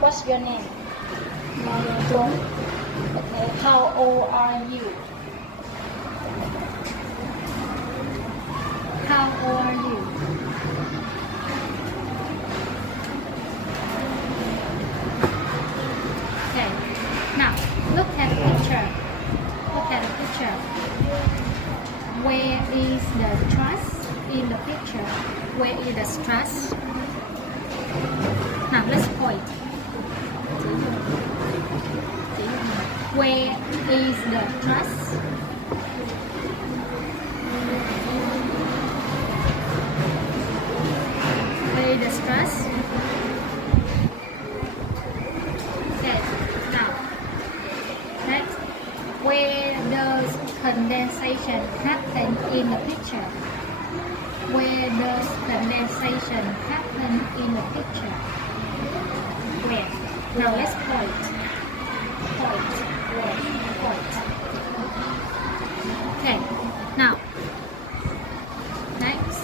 What's your name? Tuấn. Okay. How old are you? How old are you? Okay. Now look at the picture. Look at the picture. Where is the trust in the picture? Where is the trust? Now let's point. Where is the trust? Where is the trust? Okay. Now next, where does condensation happen in the picture? Where does condensation happen in the picture? Where? Now let's point. Point. Where? Point. Okay. Now. Next.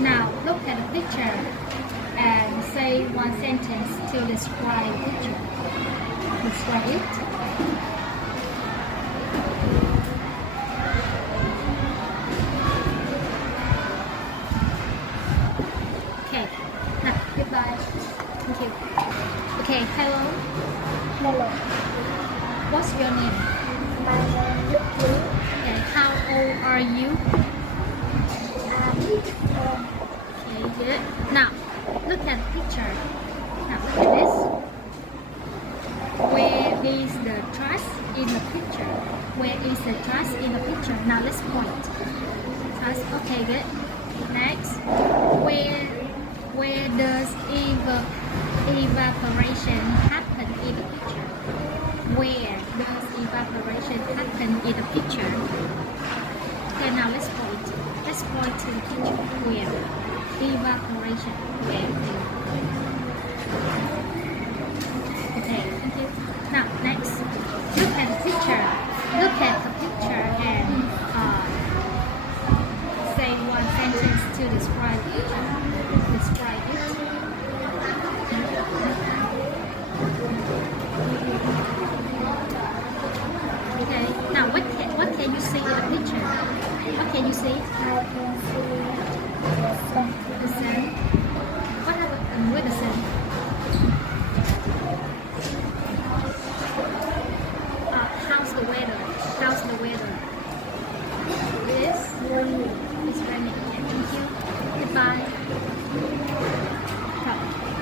Now look at the picture and say one sentence to describe the picture. Describe it. Okay. Now, goodbye. Thank you. Okay, hello. Hello. What's your name? My name is Tuấn. Okay, how old are you? Okay, good. Now, look at the picture. Now, look at this. Where is the trust in the picture? Where is the trust in the picture? Now, let's point. Trust. Okay, good. Next, where does evaporation happen in the picture? Where does evaporation happen in the picture? Okay, now let's point. Let's point to the picture. Where? Evaporation. Where? Okay, thank you. Now, next, look at the picture. Look at the picture and say one sentence to describe it. Describe it. Okay. Now, what can you see in the picture? What can you see? I can see the sun. The sun. What happened with the sun? How's the weather? How's the weather? It is. Raining. It's raining. Okay, thank you. Goodbye.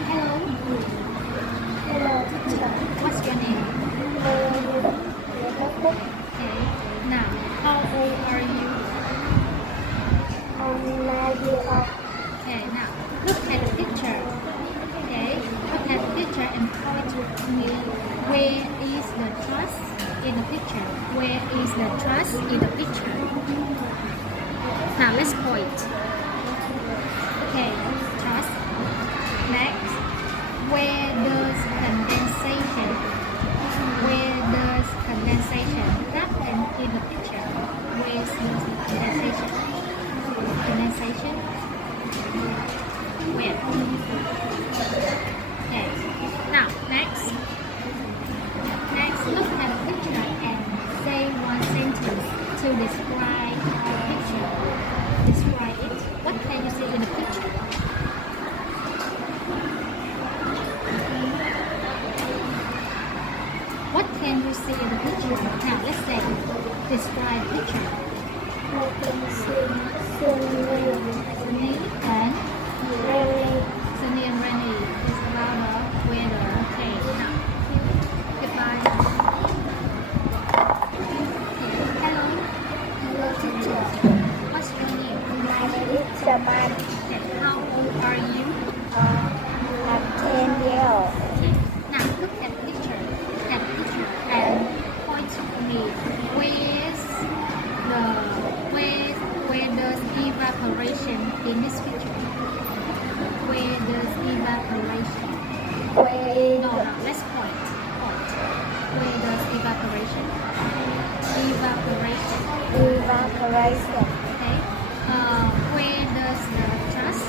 Hello. Hello, teacher. What's your name? Okay. Now, how old are you? I'm 9 years old. Okay. Now, look at the picture. Okay. Look at the picture and point to me. Where is the trust in the picture? Where is the trust in the picture? Now, let's point. Okay. Trust. Next. Where does condensation? Where does condensation happen in the picture? Where is condensation? Condensation? Where? Okay. Now, next. Next, look at the picture and say one sentence to describe the picture. Describe it. What can you see in the picture? What can you see in the picture? Now, let's say, describe the picture. I can see sunny, Sunny and rainy. sunny and rainy is about the weather. Okay, now, goodbye. Okay, hello. Hello, teacher. What's your name? My name is Jaman. Okay, how old are you? I'm 10 years old. Okay, now look at the picture. Look at the picture and point to me. Where does evaporation in this picture? Where does evaporation? Where No, let's point. Point. Where does evaporation? Evaporation. evaporation? Okay. Where does the trust?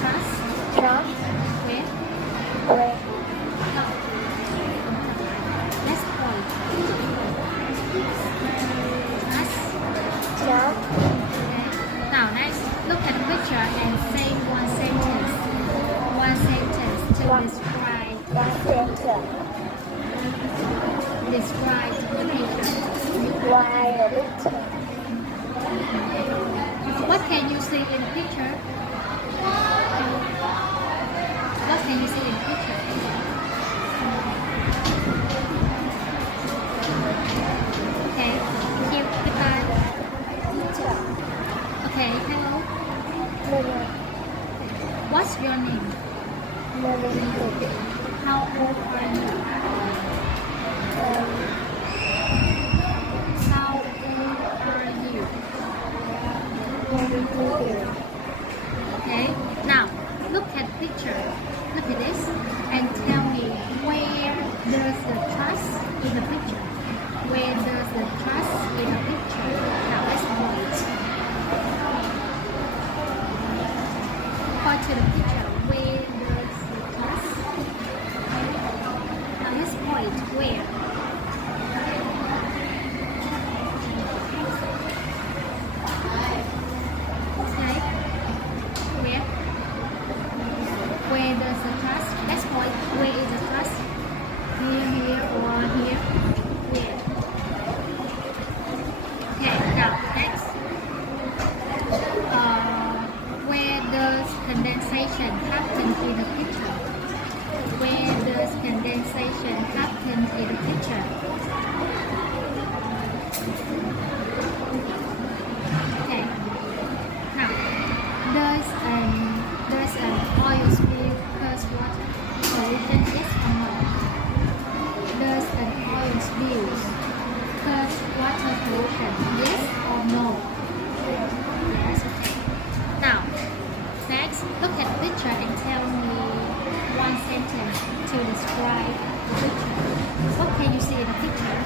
trust? Trust. Where? Where? Let's point. Trust. Trust. Okay. Now next, look at the picture and say one sentence. One sentence to describe One sentence. describe the picture. Why a picture? What can you see in the picture? What can you see in the picture? Okay, thank you. Goodbye. Teacher. Okay, hello. Mother. What's your name? Mother. How old are you? How old are you? Okay, now look at the picture. Look at this and tell me where does the trust in the picture? Where does the trust in the picture? Now let's point. Point to the picture. Where does the trust? Now let's point. Where? Okay. Where? Where does the trust? Let's point. Where is the trust? Here, here, or here? Where? Okay, now next. Where does condensation happen in the picture? Where does condensation happen in the picture? Okay. Now, does an oil spill cause water pollution? Yes or no? Does an oil spill cause water pollution? Yes or no? Yes. Okay. Now, next, look at the picture and tell me one sentence to describe the picture. What can you see in the picture?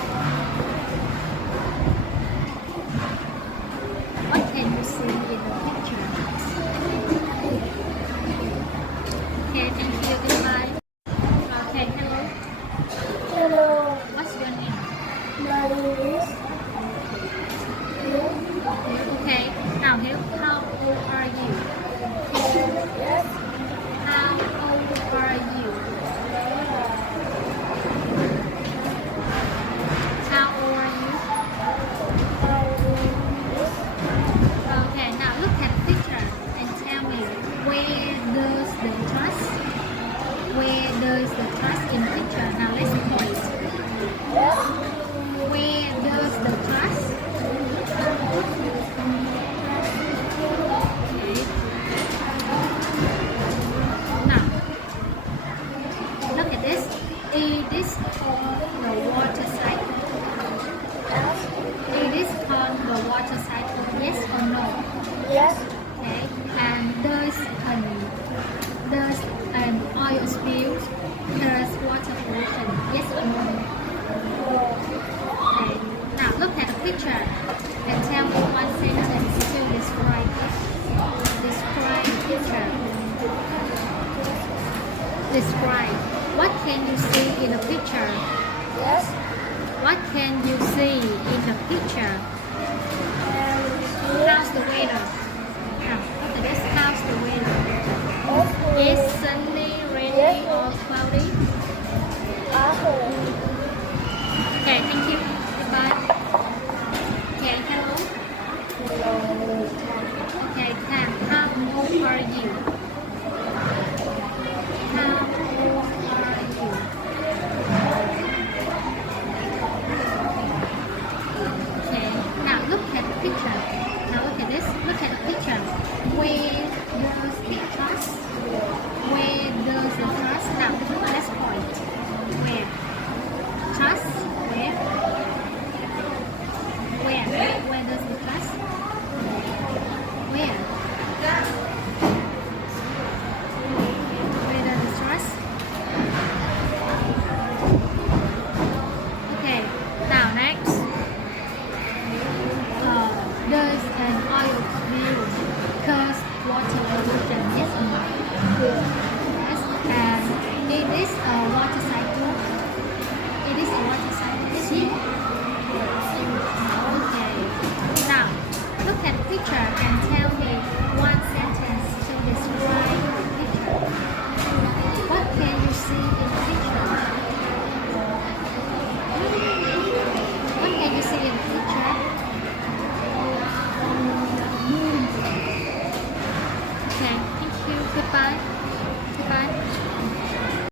What can you see in the picture? Okay, thank you. Goodbye. Okay, hello. Hello. What's your name? Maurice. Okay, now here, how old are you? Yes. How old are you? How old are you? Okay, now look at the picture and tell me where does the trust? Where does the trust in the picture? Now let's point. Yes. Where does the trust? Okay. Now look at this. Is this called the water cycle? Is this called the water cycle? Yes or no? Yes. Okay. And does an oil spill cause water pollution? Yes or no? Okay. Now look at the picture and tell me one sentence to describe picture. Describe. What can you see in the picture? Yes. What can you see in the picture? How's the weather? Now, look at this. How's the weather? Yes, sunny, rainy, or cloudy? Okay, thank you. Goodbye. Okay, hello. Okay, Tam, how old are you? How old are you? Okay, now look at the picture. Now look at this. Look at the picture. Where does the trust? Where does the trust? Now let's point. Where? picture.